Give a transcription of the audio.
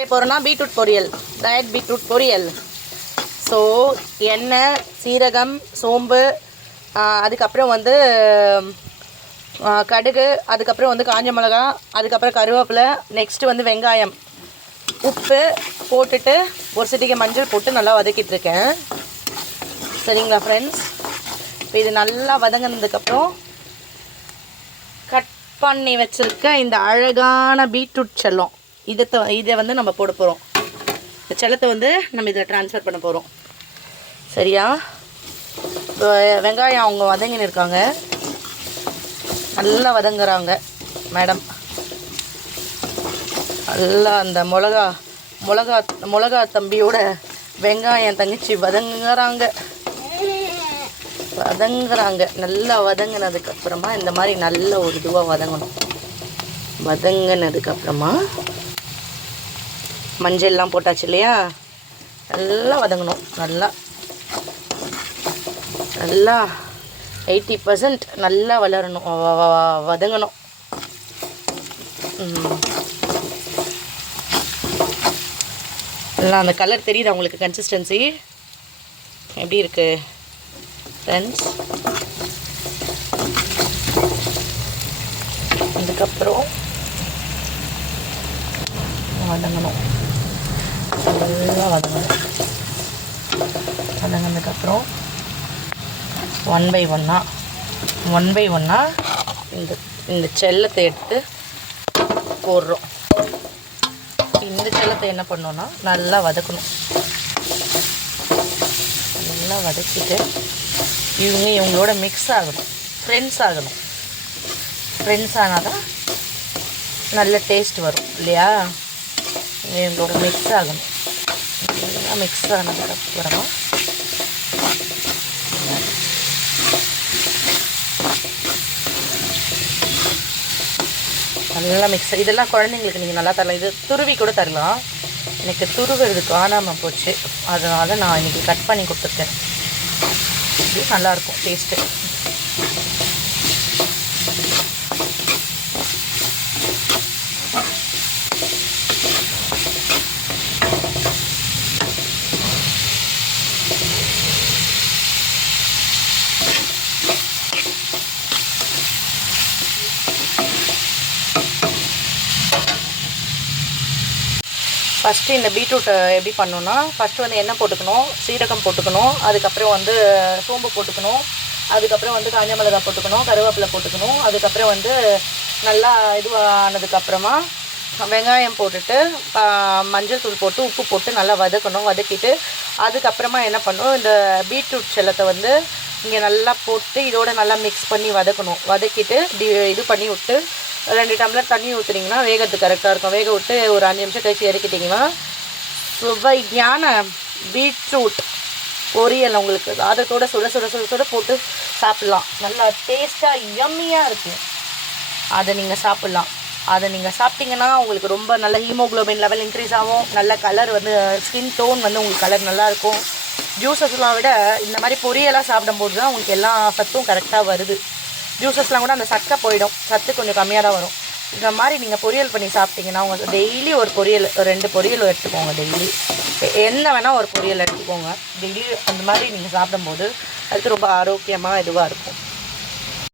செய்ய போகிறோன்னா பீட்ரூட் பொரியல், டயட் பீட்ரூட் பொரியல். ஸோ எண்ணெய், சீரகம், சோம்பு, அதுக்கப்புறம் வந்து கடுகு, அதுக்கப்புறம் வந்து காஞ்ச மிளகா, அதுக்கப்புறம் கருவேப்பிலை, நெக்ஸ்ட்டு வந்து வெங்காயம், உப்பு போட்டுட்டு ஒரு சிட்டிகை மஞ்சள் போட்டு நல்லா வதக்கிட்டுருக்கேன். சரிங்களா ஃப்ரெண்ட்ஸ்? இப்போ இது நல்லா வதங்கினதுக்கப்புறம் கட் பண்ணி வச்சுருக்க இந்த அழகான பீட்ரூட் செல்லம் இதை வந்து நம்ம போட போகிறோம். இந்த செல்லத்தை வந்து நம்ம இதில் ட்ரான்ஸ்ஃபர் பண்ண போகிறோம். சரியா? வெங்காயம் அவங்க வதங்கின்னு இருக்காங்க, நல்லா வதங்குறாங்க மேடம். நல்லா அந்த மிளகா தம்பியோட வெங்காயம் தங்கச்சி வதங்குறாங்க. நல்லா வதங்கினதுக்கப்புறமா இந்த மாதிரி நல்ல ஒரு இதுவாக வதங்கணும். வதங்கினதுக்கப்புறமா மஞ்சள்லாம் போட்டாச்சு இல்லையா, நல்லா வதங்கணும். நல்லா 80% நல்லா வதங்கணும். நல்லா அந்த கலர் தெரியுது அவங்களுக்கு, கன்சிஸ்டன்சி எப்படி இருக்குது ஃப்ரெண்ட்ஸ்? அதுக்கப்புறம் வதங்கணும், நல்லா வதங்கினதுக்கப்புறம் ஒன் பை ஒன்னாக இந்த செல்லத்தை எடுத்து போடுறோம். இந்த செல்லத்தை என்ன பண்ணோன்னா நல்லா வதக்கணும். நல்லா வதக்கிட்டு இவங்களோட மிக்ஸ் ஆகணும், ஃப்ரெண்ட்ஸ் ஆனால் தான் நல்ல டேஸ்ட் வரும் இல்லையா? இவங்களோட மிக்ஸ் ஆகணும். நல்லா மிக்ஸ் ஆனதுக்கப்புறமா நல்லா மிக்ஸ். இதெல்லாம் குழந்தைங்களுக்கு நீங்கள் நல்லா தரலாம். இது துருவி கூட தரலாம். எனக்கு துருவுறது காணாமல் போச்சு, அதனால் நான் இன்றைக்கி கட் பண்ணி கொடுத்துருக்கேன். இது நல்லாயிருக்கும் டேஸ்ட்டு. ஃபஸ்ட்டு இந்த பீட்ரூட்டை எப்படி பண்ணணுன்னா, ஃபஸ்ட்டு வந்து எண்ணெய் போட்டுக்கணும், சீரகம் போட்டுக்கணும், அதுக்கப்புறம் வந்து சோம்பு போட்டுக்கணும், அதுக்கப்புறம் வந்து காஞ்ச மிளகாய் போட்டுக்கணும், கருவேப்பிலை போட்டுக்கணும், அதுக்கப்புறம் வந்து நல்லா இதுவானதுக்கப்புறமா வெங்காயம் போட்டுட்டு மஞ்சள் தூள் போட்டு உப்பு போட்டு நல்லா வதக்கிட்டு அதுக்கப்புறமா என்ன பண்ணணும், இந்த பீட்ரூட் செல்லத்தை வந்து இங்கே நல்லா போட்டு இதோட நல்லா மிக்ஸ் பண்ணி வதக்கிட்டு இது பண்ணி விட்டு 2 டம்ளர் தண்ணி ஊற்றுனீங்கன்னா வேகிறதுக்கு கரெக்டாக இருக்கும். வேக விட்டு ஒரு 5 நிமிஷம் கழிச்சு இறக்கிட்டிங்கன்னா சுவையான பீட்ரூட் பொரியல் உங்களுக்கு அதோட சுட போட்டு சாப்பிட்லாம். நல்லா டேஸ்ட்டாக யம்மியாக இருக்கும். அதை நீங்கள் சாப்பிட்லாம். அதை நீங்கள் சாப்பிட்டிங்கன்னா உங்களுக்கு ரொம்ப நல்ல ஹீமோக்ளோபின் லெவல் இன்க்ரீஸ் ஆகும். நல்ல கலர் வந்து ஸ்கின் டோன் வந்து உங்களுக்கு கலர் நல்லாயிருக்கும். ஜூஸஸ்லாம் விட இந்த மாதிரி பொரியலாக சாப்பிடும்போது தான் உங்களுக்கு எல்லா சத்தும் கரெக்டாக வருது. ஜூஸஸ்லாம் கூட அந்த சக்கை போயிடும், சத்து கொஞ்சம் கம்மியாக தான் வரும். இந்த மாதிரி நீங்கள் பொரியல் பண்ணி சாப்பிட்டிங்கன்னா உங்கள் டெய்லி ஒரு பொரியல் 2 பொரியல் எடுத்துக்கோங்க. டெய்லி என்ன வேணால் ஒரு பொரியல் எடுத்துக்கோங்க டெய்லி. அந்த மாதிரி நீங்கள் சாப்பிடும்போது அதுக்கு ரொம்ப ஆரோக்கியமாக இதுவாக இருக்கும்.